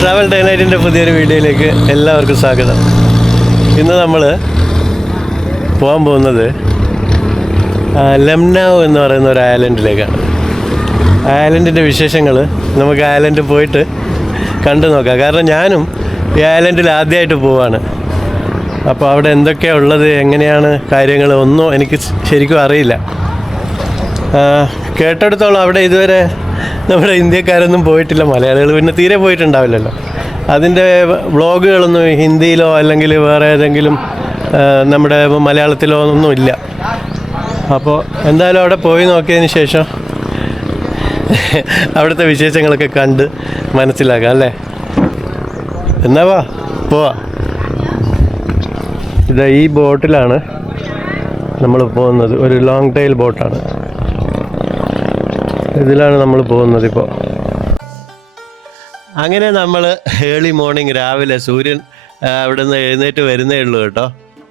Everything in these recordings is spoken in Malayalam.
ട്രാവൽ ഡേ നൈറ്റിൻ്റെ പുതിയൊരു വീഡിയോയിലേക്ക് എല്ലാവർക്കും സ്വാഗതം. ഇന്ന് നമ്മൾ പോകാൻ പോകുന്നത് ലംനാവ് എന്ന് പറയുന്ന ഒരു ഐലൻഡിലേക്കാണ്. ഐലൻഡിൻ്റെ വിശേഷങ്ങൾ നമുക്ക് ഐലൻഡിൽ പോയിട്ട് കണ്ടു നോക്കാം. കാരണം ഞാനും ഈ ഐലൻഡിൽ ആദ്യമായിട്ട് പോവാണ്. അപ്പോൾ അവിടെ എന്തൊക്കെയാണ് ഉള്ളത്, എങ്ങനെയാണ് കാര്യങ്ങൾ ഒന്നും എനിക്ക് ശരിക്കും അറിയില്ല. കേട്ടെടുത്തോളം അവിടെ ഇതുവരെ നമ്മുടെ ഇന്ത്യക്കാരൊന്നും പോയിട്ടില്ല. മലയാളികൾ പിന്നെ തീരെ പോയിട്ടുണ്ടാവില്ലല്ലോ. അതിൻ്റെ വ്ളോഗുകളൊന്നും ഹിന്ദിയിലോ അല്ലെങ്കിൽ വേറെ ഏതെങ്കിലും നമ്മുടെ മലയാളത്തിലോ ഒന്നും ഇല്ല. അപ്പോൾ എന്തായാലും അവിടെ പോയി നോക്കിയതിന് ശേഷം അവിടുത്തെ വിശേഷങ്ങളൊക്കെ കണ്ട് മനസ്സിലാക്കാം അല്ലേ. എന്നാ പോവാ. ഇത് ഈ ബോട്ടിലാണ് നമ്മൾ പോകുന്നത്. ഒരു ലോങ് ടൈൽ ബോട്ടാണ്. ഇതിലാണ് നമ്മൾ പോകുന്നത് ഇപ്പോൾ. അങ്ങനെ നമ്മൾ ഏർലി മോർണിംഗ് രാവിലെ സൂര്യൻ അവിടെ നിന്ന് എഴുന്നേറ്റ് വരുന്നേ ഉള്ളൂ കേട്ടോ.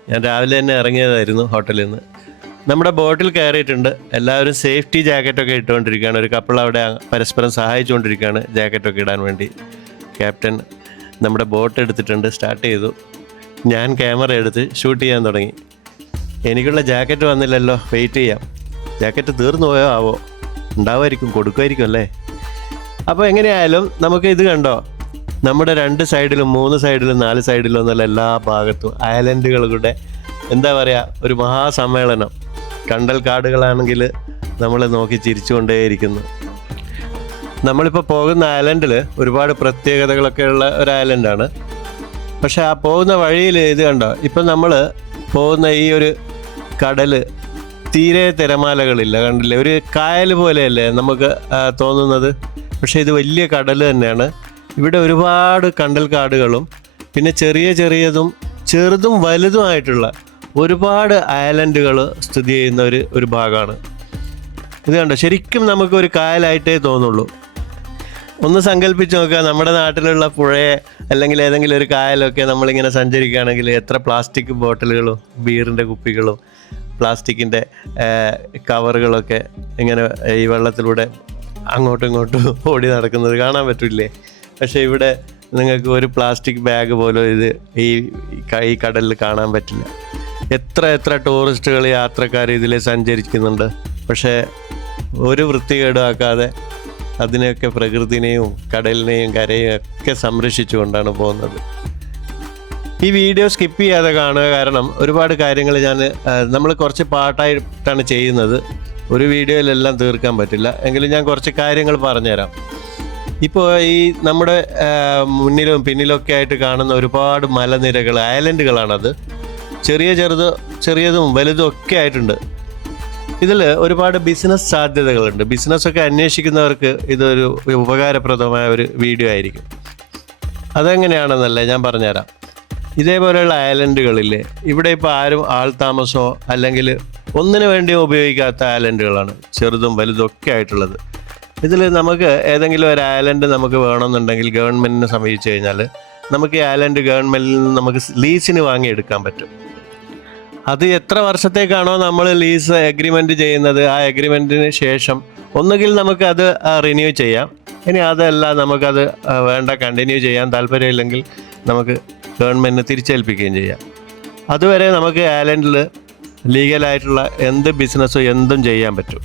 ഞാൻ രാവിലെ തന്നെ ഇറങ്ങിയതായിരുന്നു ഹോട്ടലിൽ നിന്ന്. നമ്മുടെ ബോട്ടിൽ കയറിയിട്ടുണ്ട്. എല്ലാവരും സേഫ്റ്റി ജാക്കറ്റൊക്കെ ഇട്ടുകൊണ്ടിരിക്കുകയാണ്. ഒരു കപ്പിൾ അവിടെ പരസ്പരം സഹായിച്ചുകൊണ്ടിരിക്കുകയാണ് ജാക്കറ്റൊക്കെ ഇടാൻ വേണ്ടി. ക്യാപ്റ്റൻ നമ്മുടെ ബോട്ട് എടുത്തിട്ടുണ്ട്, സ്റ്റാർട്ട് ചെയ്തു. ഞാൻ ക്യാമറ എടുത്ത് ഷൂട്ട് ചെയ്യാൻ തുടങ്ങി. എനിക്കുള്ള ജാക്കറ്റ് വന്നില്ലല്ലോ, വെയിറ്റ് ചെയ്യാം. ജാക്കറ്റ് തീർന്നു പോയോ ആവോ, ഉണ്ടാവുമായിരിക്കും, കൊടുക്കുമായിരിക്കും അല്ലേ. അപ്പോൾ എങ്ങനെയായാലും നമുക്ക് ഇത് കണ്ടോ, നമ്മുടെ 2 സൈഡിലും 3 സൈഡിലും 4 സൈഡിലും എന്നല്ല എല്ലാ ഭാഗത്തും ഐലൻഡുകളുടെ എന്താ പറയുക ഒരു മഹാസമ്മേളനം. കണ്ടൽ കാടുകളാണെങ്കിൽ നമ്മൾ നോക്കി ചിരിച്ചുകൊണ്ടേയിരിക്കുന്നു. നമ്മളിപ്പോൾ പോകുന്ന ഐലൻഡിൽ ഒരുപാട് പ്രത്യേകതകളൊക്കെ ഉള്ള ഒരു ഐലൻഡാണ്. പക്ഷെ ആ പോകുന്ന വഴിയിൽ ഇത് കണ്ടോ, ഇപ്പം നമ്മൾ പോകുന്ന ഈ ഒരു കടൽ തീരെ തിരമാലകളില്ല, കണ്ടില്ലേ, ഒരു കായൽ പോലെയല്ലേ നമുക്ക് തോന്നുന്നത്. പക്ഷേ ഇത് വലിയ കടൽ തന്നെയാണ്. ഇവിടെ ഒരുപാട് കണ്ടൽ കാടുകളും പിന്നെ ചെറിയതും ചെറുതും വലുതുമായിട്ടുള്ള ഒരുപാട് ഐലൻഡുകൾ സ്ഥിതി ചെയ്യുന്ന ഒരു ഭാഗമാണ് ഇത് കണ്ടോ. ശരിക്കും നമുക്കൊരു കായലായിട്ടേ തോന്നുള്ളൂ. ഒന്ന് സങ്കല്പിച്ച് നോക്കുക, നമ്മുടെ നാട്ടിലുള്ള പുഴയെ അല്ലെങ്കിൽ ഏതെങ്കിലും ഒരു കായലൊക്കെ നമ്മളിങ്ങനെ സഞ്ചരിക്കുകയാണെങ്കിൽ എത്ര പ്ലാസ്റ്റിക് ബോട്ടിലുകളും ബീറിൻ്റെ കുപ്പികളും പ്ലാസ്റ്റിക്കിൻ്റെ കവറുകളൊക്കെ ഇങ്ങനെ ഈ വെള്ളത്തിലൂടെ അങ്ങോട്ടും ഇങ്ങോട്ടും ഓടി നടക്കുന്നത് കാണാൻ പറ്റില്ലേ. പക്ഷേ ഇവിടെ നിങ്ങൾക്ക് ഒരു പ്ലാസ്റ്റിക് ബാഗ് പോലും ഇത് ഈ കടലിൽ കാണാൻ പറ്റില്ല. എത്ര ടൂറിസ്റ്റുകൾ യാത്രക്കാർ ഇതിൽ സഞ്ചരിക്കുന്നുണ്ട്. പക്ഷേ ഒരു വൃത്തികേടുമാക്കാതെ അതിനെയൊക്കെ പ്രകൃതിനെയും കടലിനെയും കരയും ഒക്കെ സംരക്ഷിച്ചുകൊണ്ടാണ് പോകുന്നത്. ഈ വീഡിയോ സ്കിപ്പ് ചെയ്യാതെ കാണുക. കാരണം ഒരുപാട് കാര്യങ്ങൾ നമ്മൾ കുറച്ച് പാർട്ടായിട്ടാണ് ചെയ്യുന്നത്. ഒരു വീഡിയോയിലെല്ലാം തീർക്കാൻ പറ്റില്ല. എങ്കിലും ഞാൻ കുറച്ച് കാര്യങ്ങൾ പറഞ്ഞുതരാം. ഇപ്പോൾ ഈ നമ്മുടെ മുന്നിലും പിന്നിലൊക്കെ ആയിട്ട് കാണുന്ന ഒരുപാട് മലനിരകൾ, ഐലൻഡുകളാണത്. ചെറിയതും വലുതും ഒക്കെ ആയിട്ടുണ്ട്. ഇതിൽ ഒരുപാട് ബിസിനസ് സാധ്യതകളുണ്ട്. ബിസിനസ്സൊക്കെ അന്വേഷിക്കുന്നവർക്ക് ഇതൊരു ഉപകാരപ്രദമായ ഒരു വീഡിയോ ആയിരിക്കും. അതെങ്ങനെയാണെന്നല്ലേ ഞാൻ പറഞ്ഞുതരാം. ഇതേപോലെയുള്ള ഐലൻഡുകളില്ലേ, ഇവിടെ ഇപ്പോൾ ആരും ആൾ താമസമോ അല്ലെങ്കിൽ ഒന്നിനു വേണ്ടിയോ ഉപയോഗിക്കാത്ത ഐലൻഡുകളാണ്, ചെറുതും വലുതും ഒക്കെ ആയിട്ടുള്ളത്. ഇതിൽ നമുക്ക് ഏതെങ്കിലും ഒരു ഐലൻഡ് നമുക്ക് വേണമെന്നുണ്ടെങ്കിൽ ഗവൺമെൻറ്റിനെ സമീപിച്ചു കഴിഞ്ഞാൽ നമുക്ക് ഈ ഐലൻഡ് ഗവൺമെൻറ്റിൽ നിന്ന് നമുക്ക് ലീസിന് വാങ്ങിയെടുക്കാൻ പറ്റും. അത് എത്ര വർഷത്തേക്കാണോ നമ്മൾ ലീസ് എഗ്രിമെൻ്റ് ചെയ്യുന്നത്, ആ എഗ്രിമെൻറ്റിന് ശേഷം ഒന്നുകിൽ നമുക്കത് റിന്യൂ ചെയ്യാം. ഇനി അതല്ല നമുക്കത് വേണ്ട, കണ്ടിന്യൂ ചെയ്യാൻ താല്പര്യമില്ലെങ്കിൽ നമുക്ക് ഗവൺമെൻറ്റിന് തിരിച്ചേൽപ്പിക്കുകയും ചെയ്യാം. അതുവരെ നമുക്ക് ഐലൻഡിൽ ലീഗലായിട്ടുള്ള എന്ത് ബിസിനസ്സും എന്തും ചെയ്യാൻ പറ്റും.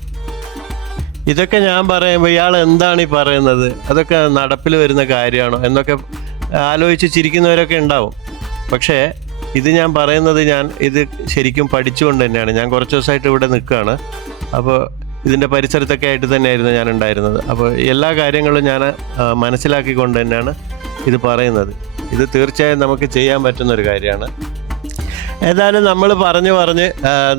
ഇതൊക്കെ ഞാൻ പറയുമ്പോൾ ഇയാൾ എന്താണ് ഈ പറയുന്നത്, അതൊക്കെ നടപ്പിൽ വരുന്ന കാര്യമാണോ എന്നൊക്കെ ആലോചിച്ച് ചിരിക്കുന്നവരൊക്കെ ഉണ്ടാവും. പക്ഷേ ഇത് ഞാൻ പറയുന്നത് ഇത് ശരിക്കും പഠിച്ചുകൊണ്ട് തന്നെയാണ്. ഞാൻ കുറച്ച് ദിവസമായിട്ട് ഇവിടെ നിൽക്കുകയാണ്. അപ്പോൾ ഇതിൻ്റെ പരിസരത്തൊക്കെ ആയിട്ട് തന്നെയായിരുന്നു ഞാൻ ഉണ്ടായിരുന്നത്. അപ്പോൾ എല്ലാ കാര്യങ്ങളും ഞാൻ മനസ്സിലാക്കിക്കൊണ്ട് തന്നെയാണ് ഇത് പറയുന്നത്. ഇത് തീർച്ചയായും നമുക്ക് ചെയ്യാൻ പറ്റുന്നൊരു കാര്യമാണ്. ഏതായാലും നമ്മൾ പറഞ്ഞ്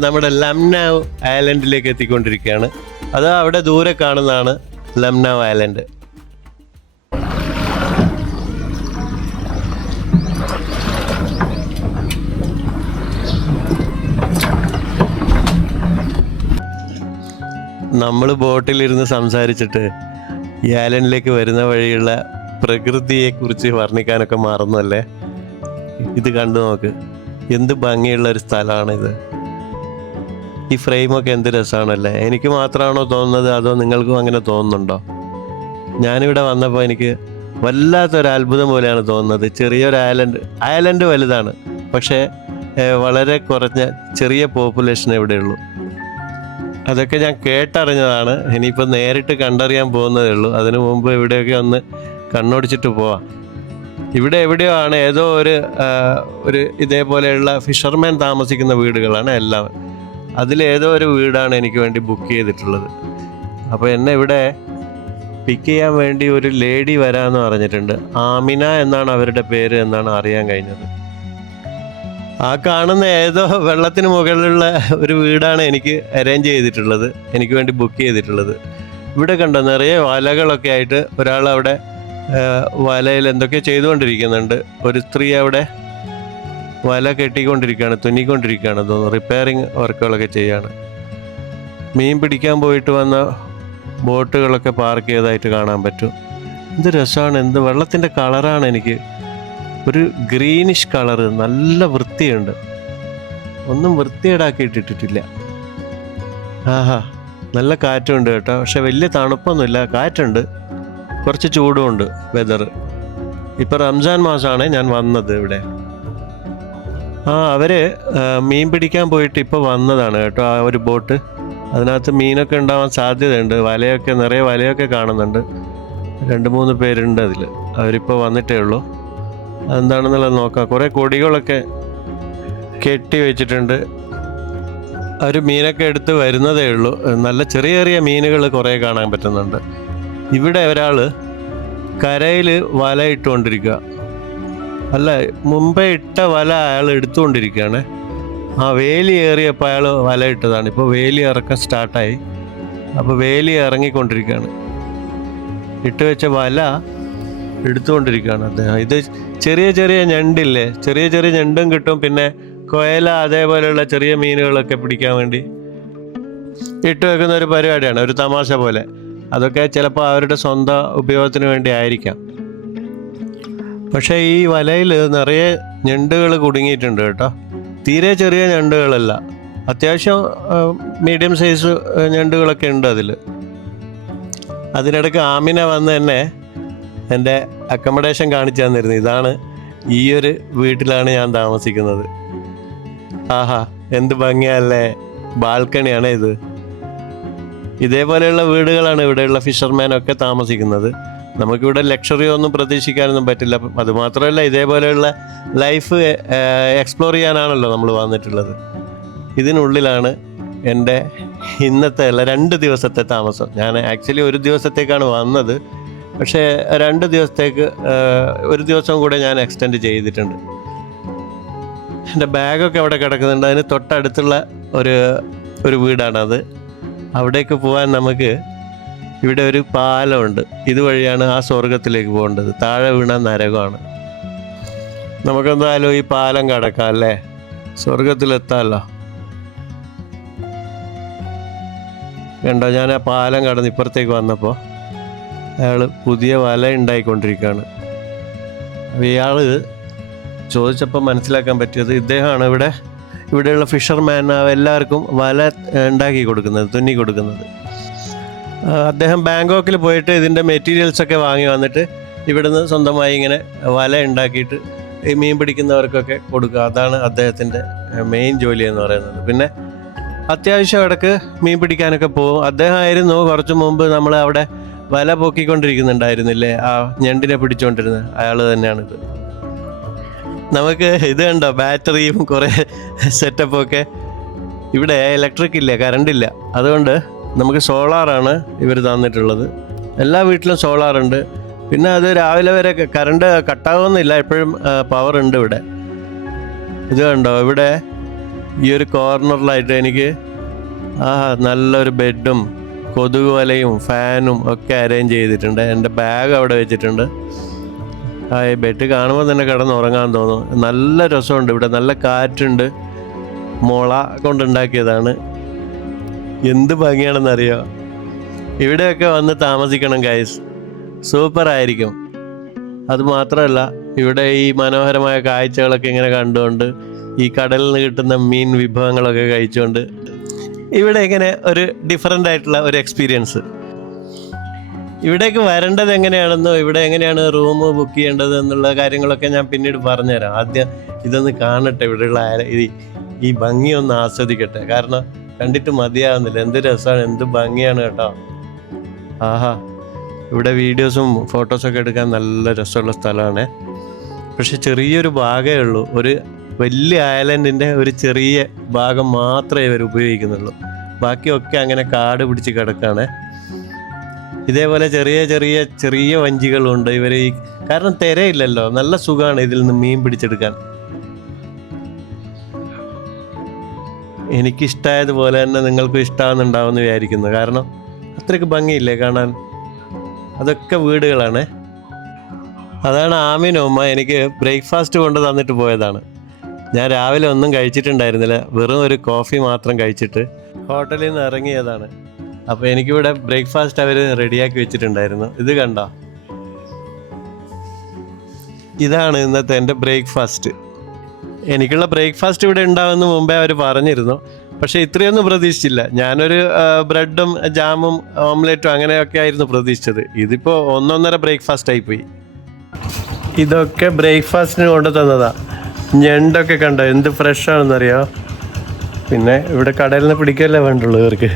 നമ്മുടെ ലംനാവ് ഐലൻഡിലേക്ക് എത്തിക്കൊണ്ടിരിക്കുകയാണ്. അത് അവിടെ ദൂരെ കാണുന്നതാണ് ലംനാവ് ഐലൻഡ്. നമ്മൾ ബോട്ടിലിരുന്ന് സംസാരിച്ചിട്ട് ഈ ഐലൻഡിലേക്ക് വരുന്ന വഴിയുള്ള പ്രകൃതിയെക്കുറിച്ച് വർണ്ണിക്കാനൊക്കെ മറന്നല്ലേ. ഇത് കണ്ടു നോക്ക്, എന്ത് ഭംഗിയുള്ള ഒരു സ്ഥലമാണിത്. ഈ ഫ്രെയിമൊക്കെ എന്ത് രസമാണല്ലേ. എനിക്ക് മാത്രമാണോ തോന്നുന്നത് അതോ നിങ്ങൾക്കും അങ്ങനെ തോന്നുന്നുണ്ടോ? ഞാനിവിടെ വന്നപ്പോൾ എനിക്ക് വല്ലാത്തൊരു അത്ഭുതം പോലെയാണ് തോന്നുന്നത്. ചെറിയൊരു ഐലൻഡ് വലുതാണ്, പക്ഷേ വളരെ കുറഞ്ഞ ചെറിയ പോപ്പുലേഷൻ ഇവിടെയുള്ളൂ. അതൊക്കെ ഞാൻ കേട്ടറിഞ്ഞതാണ്. ഇനിയിപ്പോൾ നേരിട്ട് കണ്ടറിയാൻ പോകുന്നതേ ഉള്ളൂ. അതിനു മുമ്പ് ഇവിടെയൊക്കെ ഒന്ന് കണ്ണോടിച്ചിട്ട് പോവാം. ഇവിടെ എവിടെയോ ആണ് ഏതോ ഒരു ഇതേപോലെയുള്ള ഫിഷർമാൻ താമസിക്കുന്ന വീടുകളാണ് എല്ലാം. അതിലേതോ ഒരു വീടാണ് എനിക്ക് വേണ്ടി ബുക്ക് ചെയ്തിട്ടുള്ളത്. അപ്പോൾ എന്നെ ഇവിടെ പിക്ക് ചെയ്യാൻ വേണ്ടി ഒരു ലേഡി വരാമെന്ന് പറഞ്ഞിട്ടുണ്ട്. ആമിന എന്നാണ് അവരുടെ പേര് എന്നാണ് അറിയാൻ കഴിഞ്ഞത്. ആ കാണുന്ന ഏതോ വെള്ളത്തിന് മുകളിലുള്ള ഒരു വീടാണ് എനിക്ക് അറേഞ്ച് ചെയ്തിട്ടുള്ളത്, എനിക്ക് വേണ്ടി ബുക്ക് ചെയ്തിട്ടുള്ളത്. ഇവിടെ കണ്ടോ നിറയെ വലകളൊക്കെ ആയിട്ട് ഒരാൾ അവിടെ വലയിൽ എന്തൊക്കെ ചെയ്തുകൊണ്ടിരിക്കുന്നുണ്ട്. ഒരു സ്ത്രീ അവിടെ വല കെട്ടിക്കൊണ്ടിരിക്കുകയാണ്, തുന്നിക്കൊണ്ടിരിക്കുകയാണ് തോന്നുന്നു. റിപ്പയറിങ് വർക്കുകളൊക്കെ ചെയ്യാണ്. മീൻ പിടിക്കാൻ പോയിട്ട് വന്ന ബോട്ടുകളൊക്കെ പാർക്ക് ചെയ്തതായിട്ട് കാണാൻ പറ്റും. എന്ത് രസമാണ്, എന്ത് വെള്ളത്തിൻ്റെ കളറാണ്. എനിക്ക് ഒരു ഗ്രീനിഷ് കളറ്, നല്ല വൃത്തിയുണ്ട്. ഒന്നും വൃത്തിയേടാക്കിയിട്ടിട്ടില്ല. ആഹാ, നല്ല കാറ്റുണ്ട് കേട്ടോ. പക്ഷെ വലിയ തണുപ്പൊന്നുമില്ല, കാറ്റുണ്ട്, കുറച്ച് ചൂടുമുണ്ട് വെതർ. ഇപ്പോൾ റംസാൻ മാസമാണ് ഞാൻ വന്നത് ഇവിടെ. അവർ മീൻ പിടിക്കാൻ പോയിട്ട് ഇപ്പോൾ വന്നതാണ് കേട്ടോ. ആ ഒരു ബോട്ട്, അതിനകത്ത് മീനൊക്കെ ഉണ്ടാവാൻ സാധ്യതയുണ്ട്. നിറയെ വലയൊക്കെ കാണുന്നുണ്ട്. 2-3 പേരുണ്ട് അതിൽ. അവരിപ്പോൾ വന്നിട്ടേ ഉള്ളൂ. അതെന്താണെന്നുള്ളത് നോക്കാം. കുറേ കൊടികളൊക്കെ കെട്ടി വെച്ചിട്ടുണ്ട്. അവർ മീനൊക്കെ എടുത്ത് വരുന്നതേ ഉള്ളൂ. നല്ല ചെറിയ ചെറിയ മീനുകൾ കുറേ കാണാൻ പറ്റുന്നുണ്ട്. ഇവിടെ ഒരാൾ കരയിൽ വല ഇട്ടുകൊണ്ടിരിക്കുക. അല്ല, മുമ്പേ ഇട്ട വല അയാൾ എടുത്തുകൊണ്ടിരിക്കുകയാണ്. ആ വേലി ഏറിയപ്പോൾ അയാൾ വല ഇട്ടതാണ്. ഇപ്പോൾ വേലി ഇറക്കാൻ സ്റ്റാർട്ടായി. അപ്പോൾ വേലി ഇറങ്ങിക്കൊണ്ടിരിക്കുകയാണ്. ഇട്ട് വെച്ച വല എടുത്തുകൊണ്ടിരിക്കുകയാണ് അദ്ദേഹം. ഇത് ചെറിയ ചെറിയ ഞണ്ടില്ലേ, ചെറിയ ചെറിയ ഞണ്ടും കിട്ടും. പിന്നെ കൊയല അതേപോലെയുള്ള ചെറിയ മീനുകളൊക്കെ പിടിക്കാൻ വേണ്ടി ഇട്ട് വെക്കുന്ന ഒരു പരിപാടിയാണ്, ഒരു തമാശ പോലെ. അതൊക്കെ ചിലപ്പോൾ അവരുടെ സ്വന്തം ഉപയോഗത്തിന് വേണ്ടി ആയിരിക്കാം. പക്ഷേ ഈ വലയിൽ നിറയെ ഞണ്ടുകൾ കുടുങ്ങിയിട്ടുണ്ട് കേട്ടോ. തീരെ ചെറിയ ഞണ്ടുകളല്ല, അത്യാവശ്യം മീഡിയം സൈസ് ഞണ്ടുകളൊക്കെ ഉണ്ട് അതിൽ. അതിനിടയ്ക്ക് ആമിന വന്ന് തന്നെ എൻ്റെ അക്കമഡേഷൻ കാണിച്ചു തന്നിരുന്നു. ഇതാണ്, ഈ ഒരു വീട്ടിലാണ് ഞാൻ താമസിക്കുന്നത്. ആഹാ, എന്ത് ഭംഗിയല്ലേ, ബാൽക്കണിയാണ് ഇത്. ഇതേപോലെയുള്ള വീടുകളാണ് ഇവിടെയുള്ള ഫിഷർമാനൊക്കെ താമസിക്കുന്നത്. നമുക്കിവിടെ ലക്ഷറി ഒന്നും പ്രതീക്ഷിക്കാനൊന്നും പറ്റില്ല. അതുമാത്രമല്ല, ഇതേപോലെയുള്ള ലൈഫ് എക്സ്പ്ലോർ ചെയ്യാനാണല്ലോ നമ്മൾ വന്നിട്ടുള്ളത്. ഇതിനുള്ളിലാണ് എൻ്റെ ഇന്നത്തെ 2 ദിവസത്തെ താമസം. ഞാൻ ആക്ച്വലി 1 ദിവസത്തേക്കാണ് വന്നത്, പക്ഷേ 2 ദിവസത്തേക്ക് 1 ദിവസം കൂടെ ഞാൻ എക്സ്റ്റെൻഡ് ചെയ്തിട്ടുണ്ട്. എൻ്റെ ബാഗൊക്കെ അവിടെ കിടക്കുന്നുണ്ട്. അതിന് തൊട്ടടുത്തുള്ള ഒരു വീടാണത്. അവിടേക്ക് പോകാൻ നമുക്ക് ഇവിടെ ഒരു പാലമുണ്ട്. ഇതുവഴിയാണ് ആ സ്വർഗത്തിലേക്ക് പോകേണ്ടത്. താഴെ വീണ നരകമാണ്. നമുക്കെന്തായാലും ഈ പാലം കടക്കാം അല്ലേ, സ്വർഗത്തിലെത്താമല്ലോ. കണ്ടോ, ഞാൻ ആ പാലം കടന്ന് ഇപ്പുറത്തേക്ക് വന്നപ്പോൾ അയാൾ പുതിയ വല ഉണ്ടായിക്കൊണ്ടിരിക്കുകയാണ്. അപ്പോൾ ഇയാൾ ചോദിച്ചപ്പോൾ മനസ്സിലാക്കാൻ പറ്റിയത് ഇദ്ദേഹമാണ് ഇവിടെയുള്ള ഫിഷർമാൻ എല്ലാവർക്കും വല ഉണ്ടാക്കി കൊടുക്കുന്നത്, തുന്നി കൊടുക്കുന്നത്. അദ്ദേഹം ബാങ്കോക്കിൽ പോയിട്ട് ഇതിൻ്റെ മെറ്റീരിയൽസൊക്കെ വാങ്ങി വന്നിട്ട് ഇവിടുന്ന് സ്വന്തമായി ഇങ്ങനെ വല ഉണ്ടാക്കിയിട്ട് ഈ മീൻ പിടിക്കുന്നവർക്കൊക്കെ കൊടുക്കുക. അതാണ് അദ്ദേഹത്തിൻ്റെ മെയിൻ ജോലി എന്ന് പറയുന്നത്. പിന്നെ അത്യാവശ്യം ഇടയ്ക്ക് മീൻ പിടിക്കാനൊക്കെ പോകും. അദ്ദേഹമായിരുന്നു കുറച്ച് മുമ്പ് നമ്മൾ അവിടെ വല പൊക്കിക്കൊണ്ടിരിക്കുന്നുണ്ടായിരുന്നില്ലേ, ആ ഞണ്ടിനെ പിടിച്ചുകൊണ്ടിരുന്നത് അയാൾ തന്നെയാണിത്. നമുക്ക് ഇത് കണ്ടോ, ബാറ്ററിയും കുറേ സെറ്റപ്പൊക്കെ. ഇവിടെ ഇലക്ട്രിക് ഇല്ല, കറണ്ടില്ല. അതുകൊണ്ട് നമുക്ക് സോളാറാണ് ഇവർ തന്നിട്ടുള്ളത്. എല്ലാ വീട്ടിലും സോളാറുണ്ട്. പിന്നെ അത് രാവിലെ വരെ കറണ്ട് കട്ടാവുന്നില്ല, എപ്പോഴും പവർ ഉണ്ട് ഇവിടെ. ഇത് കണ്ടോ, ഇവിടെ ഈ ഒരു കോർണറിലായിട്ട് എനിക്ക് നല്ലൊരു ബെഡും കൊതുക് വലയും ഫാനും ഒക്കെ അറേഞ്ച് ചെയ്തിട്ടുണ്ട്. എൻ്റെ ബാഗ് അവിടെ വെച്ചിട്ടുണ്ട്. ഈ ബെഡ് കാണുമ്പോൾ തന്നെ കിടന്നുറങ്ങാൻ തോന്നും. നല്ല രസമുണ്ട് ഇവിടെ, നല്ല കാറ്റുണ്ട്. മുള കൊണ്ടുണ്ടാക്കിയതാണ്. എന്ത് ഭംഗിയാണെന്നറിയോ. ഇവിടെയൊക്കെ വന്ന് താമസിക്കണം ഗൈസ്, സൂപ്പറായിരിക്കും. അതുമാത്രമല്ല, ഇവിടെ ഈ മനോഹരമായ കാഴ്ചകളൊക്കെ ഇങ്ങനെ കണ്ടുകൊണ്ട് ഈ കടലിൽ നിന്ന് കിട്ടുന്ന മീൻ വിഭവങ്ങളൊക്കെ കഴിച്ചുകൊണ്ട് ഇവിടെ ഇങ്ങനെ ഒരു ഡിഫറൻ്റ് ആയിട്ടുള്ള ഒരു എക്സ്പീരിയൻസ്. ഇവിടേക്ക് വരേണ്ടത് എങ്ങനെയാണെന്നോ ഇവിടെ എങ്ങനെയാണ് റൂം ബുക്ക് ചെയ്യേണ്ടത് എന്നുള്ള കാര്യങ്ങളൊക്കെ ഞാൻ പിന്നീട് പറഞ്ഞുതരാം. ആദ്യം ഇതൊന്ന് കാണട്ടെ, ഇവിടെയുള്ള ഈ ഭംഗി ഒന്ന് ആസ്വദിക്കട്ടെ. കാരണം കണ്ടിട്ട് മതിയാവുന്നില്ല. എന്ത് രസമാണ്, എന്ത് ഭംഗിയാണ് കേട്ടോ. ആഹാ, ഇവിടെ വീഡിയോസും ഫോട്ടോസൊക്കെ എടുക്കാൻ നല്ല രസമുള്ള സ്ഥലമാണ്. പക്ഷെ ചെറിയൊരു ഭാഗമേ ഉള്ളൂ. ഒരു വലിയ ഐലൻഡിൻ്റെ ഒരു ചെറിയ ഭാഗം മാത്രമേ ഇവർ ഉപയോഗിക്കുന്നുള്ളൂ. ബാക്കിയൊക്കെ അങ്ങനെ കാട് പിടിച്ച് കിടക്കുകയാണ്. ഇതേപോലെ ചെറിയ ചെറിയ ചെറിയ വഞ്ചികളുണ്ട് ഇവർ. കാരണം തിരയില്ലല്ലോ, നല്ല സുഖമാണ് ഇതിൽ നിന്ന് മീൻ പിടിച്ചെടുക്കാൻ. എനിക്കിഷ്ടമായതുപോലെ തന്നെ നിങ്ങൾക്കും ഇഷ്ടമാകുന്നുണ്ടാവുമെന്ന് വിചാരിക്കുന്നു. കാരണം അത്രയ്ക്ക് ഭംഗിയില്ലേ കാണാൻ. അതൊക്കെ വീടുകളാണ്. അതാണ് ആമിനുമ്മ എനിക്ക് ബ്രേക്ക്ഫാസ്റ്റ് കൊണ്ട് തന്നിട്ട് പോയതാണ്. ഞാൻ രാവിലെ ഒന്നും കഴിച്ചിട്ടുണ്ടായിരുന്നില്ല, വെറും ഒരു കോഫി മാത്രം കഴിച്ചിട്ട് ഹോട്ടലിൽ നിന്ന് ഇറങ്ങിയതാണ്. അപ്പോൾ എനിക്കിവിടെ ബ്രേക്ക്ഫാസ്റ്റ് അവർ റെഡിയാക്കി വെച്ചിട്ടുണ്ടായിരുന്നു. ഇത് കണ്ടോ, ഇതാണ് ഇന്നത്തെ എൻ്റെ ബ്രേക്ക്ഫാസ്റ്റ്. എനിക്കുള്ള ബ്രേക്ക്ഫാസ്റ്റ് ഇവിടെ ഉണ്ടാവുമെന്ന് മുമ്പേ അവർ പറഞ്ഞിരുന്നു. പക്ഷേ ഇത്രയൊന്നും പ്രതീക്ഷിച്ചില്ല. ഞാനൊരു ബ്രെഡും ജാമും ഓംലെറ്റും അങ്ങനെയൊക്കെ ആയിരുന്നു പ്രതീക്ഷിച്ചത്. ഇതിപ്പോൾ 1.5 ബ്രേക്ക്ഫാസ്റ്റ് ആയിപ്പോയി. ഇതൊക്കെ ബ്രേക്ക്ഫാസ്റ്റിന് കൊണ്ടു തന്നതാ. ഞണ്ടൊക്കെ കണ്ടോ, എന്ത് ഫ്രഷാണെന്നറിയോ. പിന്നെ ഇവിടെ കടയിൽ നിന്ന് പിടിക്കല്ലേ വേണ്ടുള്ളൂ ഇവർക്ക്.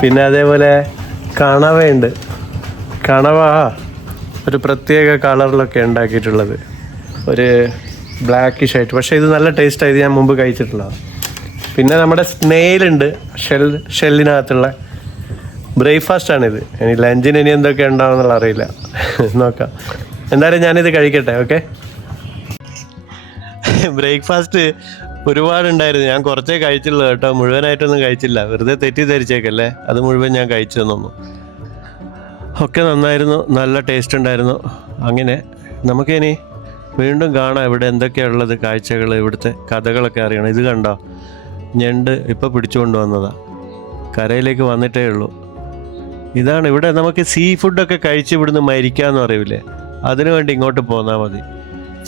പിന്നെ അതേപോലെ കണവയുണ്ട്. കണവ ഒരു പ്രത്യേക കളറിലൊക്കെ ഉണ്ടാക്കിയിട്ടുള്ളത്, ഒരു ബ്ലാക്കിഷ് ആയിട്ട്. പക്ഷേ ഇത് നല്ല ടേസ്റ്റാണ്. ഇത് ഞാൻ മുമ്പ് കഴിച്ചിട്ടുള്ളതാണ്. പിന്നെ നമ്മുടെ സ്നെയിലുണ്ട്, ഷെല്ലിനകത്തുള്ള ബ്രേക്ക്ഫാസ്റ്റാണിത്. ഇനി ലഞ്ചിന് ഇനി എന്തൊക്കെ ഉണ്ടാവുമെന്നുള്ള അറിയില്ല, നോക്കാം. എന്തായാലും ഞാനിത് കഴിക്കട്ടെ. ഓക്കെ, ബ്രേക്ക്ഫാസ്റ്റ് ഒരുപാടുണ്ടായിരുന്നു. ഞാൻ കുറച്ചേ കഴിച്ചുള്ളൂ കേട്ടോ, മുഴുവനായിട്ടൊന്നും കഴിച്ചില്ല. വെറുതെ തെറ്റിദ്ധരിച്ചേക്കല്ലേ, അത് മുഴുവൻ ഞാൻ കഴിച്ചു തന്നു. ഒക്കെ നന്നായിരുന്നു, നല്ല ടേസ്റ്റ് ഉണ്ടായിരുന്നു. അങ്ങനെ നമുക്കിനി വീണ്ടും കാണാം ഇവിടെ എന്തൊക്കെയുള്ളത്, കാഴ്ചകൾ, ഇവിടുത്തെ കഥകളൊക്കെ അറിയണം. ഇത് കണ്ടോ, ഞണ്ട് ഇപ്പോൾ പിടിച്ചുകൊണ്ട് വന്നതാണ്. കരയിലേക്ക് വന്നിട്ടേ ഉള്ളൂ. ഇതാണ് ഇവിടെ നമുക്ക് സീ ഫുഡൊക്കെ കഴിച്ച് ഇവിടുന്ന് മരിക്കാമെന്ന് അറിയില്ലേ, അതിനു വേണ്ടി ഇങ്ങോട്ട് പോന്നാൽ മതി.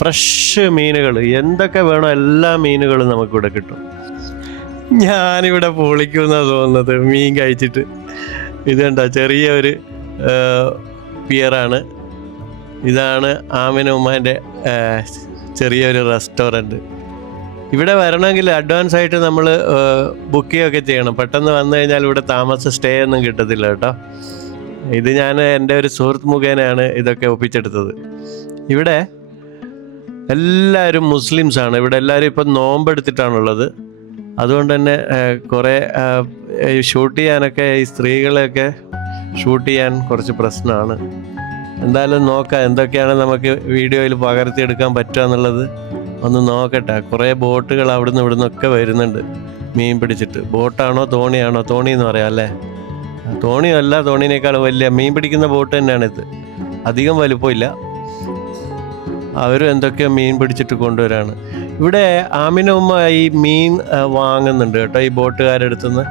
ഫ്രഷ് മീനുകൾ, എന്തൊക്കെ വേണോ എല്ലാ മീനുകളും നമുക്കിവിടെ കിട്ടും. ഞാനിവിടെ പൊളിക്കുമെന്നാണ് തോന്നുന്നത് മീൻ കഴിച്ചിട്ട്. ഇത് കണ്ടോ, ചെറിയ ഒരു പിയറാണ്. ഇതാണ് ആമിനുമ്മേൻ്റെ ചെറിയൊരു റെസ്റ്റോറൻറ്റ്. ഇവിടെ വരണമെങ്കിൽ അഡ്വാൻസ് ആയിട്ട് നമ്മൾ ബുക്ക് ചെയ്യുകയൊക്കെ ചെയ്യണം. പെട്ടെന്ന് വന്നു കഴിഞ്ഞാൽ ഇവിടെ താമസം സ്റ്റേ ഒന്നും കിട്ടത്തില്ല കേട്ടോ. ഇത് ഞാൻ എൻ്റെ ഒരു സുഹൃത്ത് മുഖേനയാണ് ഇതൊക്കെ ഒപ്പിച്ചെടുത്തത്. ഇവിടെ എല്ലാവരും മുസ്ലിംസാണ്. ഇവിടെ എല്ലാവരും ഇപ്പം നോമ്പെടുത്തിട്ടാണുള്ളത്. അതുകൊണ്ട് തന്നെ കുറേ ഷൂട്ട് ചെയ്യാനൊക്കെ, ഈ സ്ത്രീകളെയൊക്കെ ഷൂട്ട് ചെയ്യാൻ കുറച്ച് പ്രശ്നമാണ്. എന്തായാലും നോക്കാം എന്തൊക്കെയാണ് നമുക്ക് വീഡിയോയിൽ പകർത്തിയെടുക്കാൻ പറ്റുക എന്നുള്ളത് ഒന്ന് നോക്കട്ടെ. കുറേ ബോട്ടുകൾ അവിടുന്ന് ഇവിടുന്നൊക്കെ വരുന്നുണ്ട് മീൻ പിടിച്ചിട്ട്. ബോട്ടാണോ തോണിയാണോ, തോണി എന്ന് പറയാം അല്ലേ. തോണിയല്ല, തോണിനേക്കാൾ വലിയ മീൻ പിടിക്കുന്ന ബോട്ട് തന്നെയാണിത്. അധികം വലുപ്പമില്ല. അവരും എന്തൊക്കെയോ മീൻ പിടിച്ചിട്ട് കൊണ്ടുവരാണ്. ഇവിടെ ആമിനുമ്മ ഈ മീൻ വാങ്ങുന്നുണ്ട് കേട്ടോ ഈ ബോട്ടുകാരുടെ അടുത്തുനിന്ന്.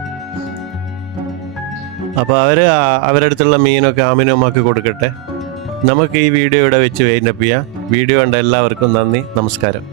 അപ്പോൾ അവരുടെ അടുത്തുള്ള മീനൊക്കെ ആമിനുമ്മക്ക് കൊടുക്കട്ടെ. നമുക്ക് ഈ വീഡിയോ ഇവിടെ വെച്ച് വൈൻഡപ്പ് ചെയ്യാം. വീഡിയോ കണ്ട എല്ലാവർക്കും നന്ദി, നമസ്കാരം.